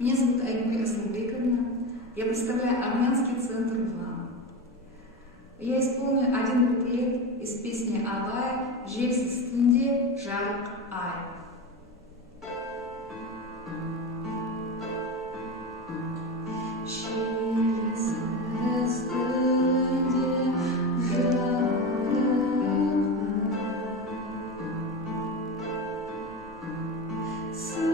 Меня зовут Айгуль Асылбековна. Я представляю армянский центр ВЛАМ. Я исполню один куплет из песни Абая «Желsiz түнде жарық ай». So